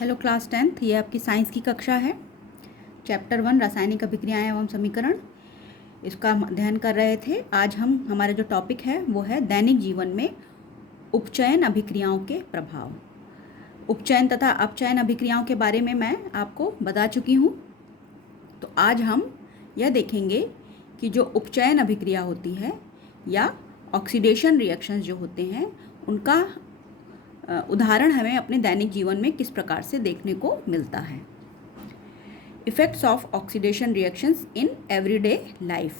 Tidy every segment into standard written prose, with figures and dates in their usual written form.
Hello class 10th, ये आपकी science की कक्षा है। चैप्टर 1 रासायनिक अभिक्रियाएं एवं समीकरण, इसका हम अध्ययन कर रहे थे। आज हमारा जो टॉपिक है वो है दैनिक जीवन में उपचयन अभिक्रियाओं के प्रभाव। उपचयन तथा अपचयन अभिक्रियाओं के बारे में मैं आपको बता चुकी हूँ। तो आज हम यह देखेंगे कि जो उपचयन अभिक्रिया होती है या ऑक्सीडेशन रिएक्शंस जो होते हैं उनका उदाहरण हमें अपने दैनिक जीवन में किस प्रकार से देखने को मिलता है। Effects of oxidation reactions in everyday life.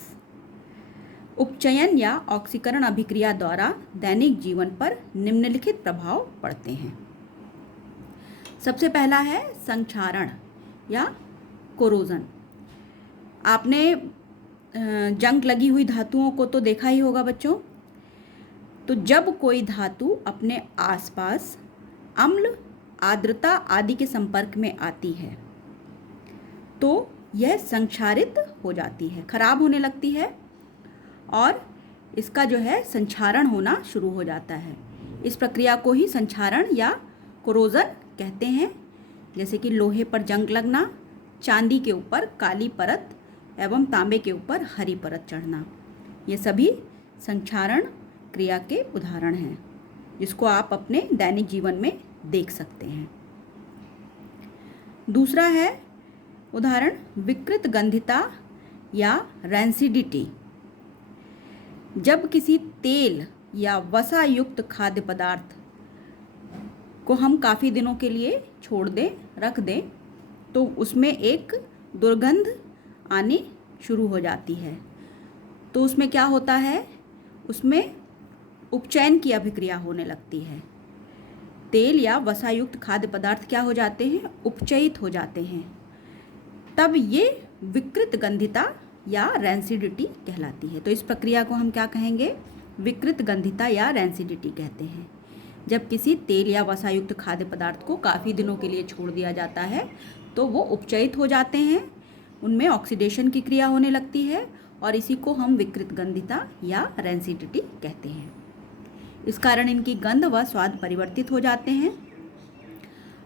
उपचयन या ऑक्सीकरण अभिक्रिया द्वारा दैनिक जीवन पर निम्नलिखित प्रभाव पड़ते हैं। सबसे पहला है संक्षारण या कोरोजन। आपने जंग लगी हुई धातुओं को तो देखा ही होगा बच्चों। तो जब कोई धातु अपने आसपास अम्ल, आर्द्रता आदि के संपर्क में आती है तो यह संक्षारित हो जाती है, खराब होने लगती है और इसका जो है संक्षारण होना शुरू हो जाता है। इस प्रक्रिया को ही संक्षारण या कोरोजन कहते हैं। जैसे कि लोहे पर जंग लगना, चांदी के ऊपर काली परत एवं तांबे के ऊपर हरी परत चढ़ना, ये सभी संक्षारण क्रिया के उदाहरण हैं जिसको आप अपने दैनिक जीवन में देख सकते हैं। दूसरा है उदाहरण विकृत गंधिता या रैंसिडिटी। जब किसी तेल या वसा युक्त खाद्य पदार्थ को हम काफ़ी दिनों के लिए छोड़ दें, रख दें, तो उसमें एक दुर्गंध आनी शुरू हो जाती है। तो उसमें क्या होता है, उसमें उपचयन की अभिक्रिया होने लगती है। तेल या वसायुक्त खाद्य पदार्थ क्या हो जाते हैं, उपचयित हो जाते हैं। तब ये विकृत गंधिता या रैंसिडिटी कहलाती है। तो इस प्रक्रिया को हम क्या कहेंगे, विकृत गंधिता या रैंसिडिटी कहते हैं। जब किसी तेल या वसायुक्त खाद्य पदार्थ को काफ़ी दिनों के लिए छोड़ दिया जाता है तो वो उपचयित हो जाते हैं, उनमें ऑक्सीडेशन की क्रिया होने लगती है और इसी को हम विकृत गंधिता या रैंसिडिटी कहते हैं। इस कारण इनकी गंध व स्वाद परिवर्तित हो जाते हैं।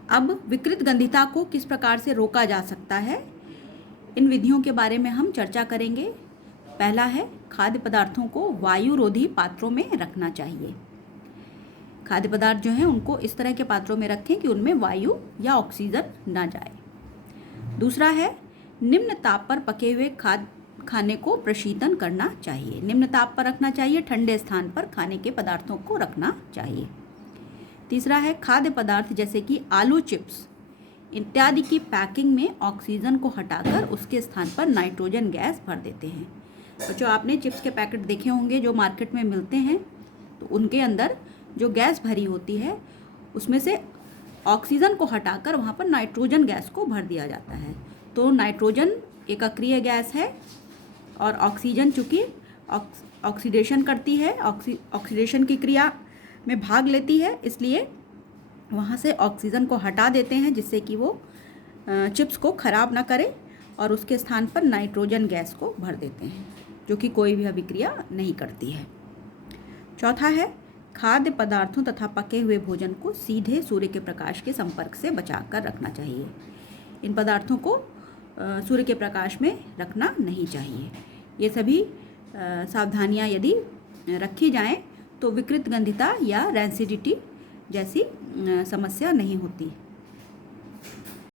अब विकृत गंधिता को किस प्रकार से रोका जा सकता है, इन विधियों के बारे में हम चर्चा करेंगे। पहला है खाद्य पदार्थों को वायुरोधी पात्रों में रखना चाहिए। खाद्य पदार्थ जो हैं उनको इस तरह के पात्रों में रखें कि उनमें वायु या ऑक्सीजन ना जाए। दूसरा है निम्न ताप पर पके हुए खाने को प्रशीतन करना चाहिए। निम्न ताप पर रखना चाहिए, ठंडे स्थान पर खाने के पदार्थों को रखना चाहिए। तीसरा है खाद्य पदार्थ जैसे कि आलू चिप्स इत्यादि की पैकिंग में ऑक्सीजन को हटाकर उसके स्थान पर नाइट्रोजन गैस भर देते हैं। बच्चों, आपने चिप्स के पैकेट देखे होंगे जो मार्केट में मिलते हैं, तो उनके अंदर जो गैस भरी होती है उसमें से ऑक्सीजन को हटाकर वहाँ पर नाइट्रोजन गैस को भर दिया जाता है। तो नाइट्रोजन एक अक्रिय गैस है और ऑक्सीजन चूँकि ऑक्सीडेशन करती है, ऑक्सीडेशन की क्रिया में भाग लेती है, इसलिए वहाँ से ऑक्सीजन को हटा देते हैं जिससे कि वो चिप्स को ख़राब ना करे और उसके स्थान पर नाइट्रोजन गैस को भर देते हैं जो कि कोई भी अभिक्रिया नहीं करती है। चौथा है खाद्य पदार्थों तथा पके हुए भोजन को सीधे सूर्य के प्रकाश के संपर्क से बचाकर रखना चाहिए। इन पदार्थों को सूर्य के प्रकाश में रखना नहीं चाहिए। ये सभी सावधानियां यदि रखी जाएं तो विकृत गंधिता या रैंसिडिटी जैसी समस्या नहीं होती।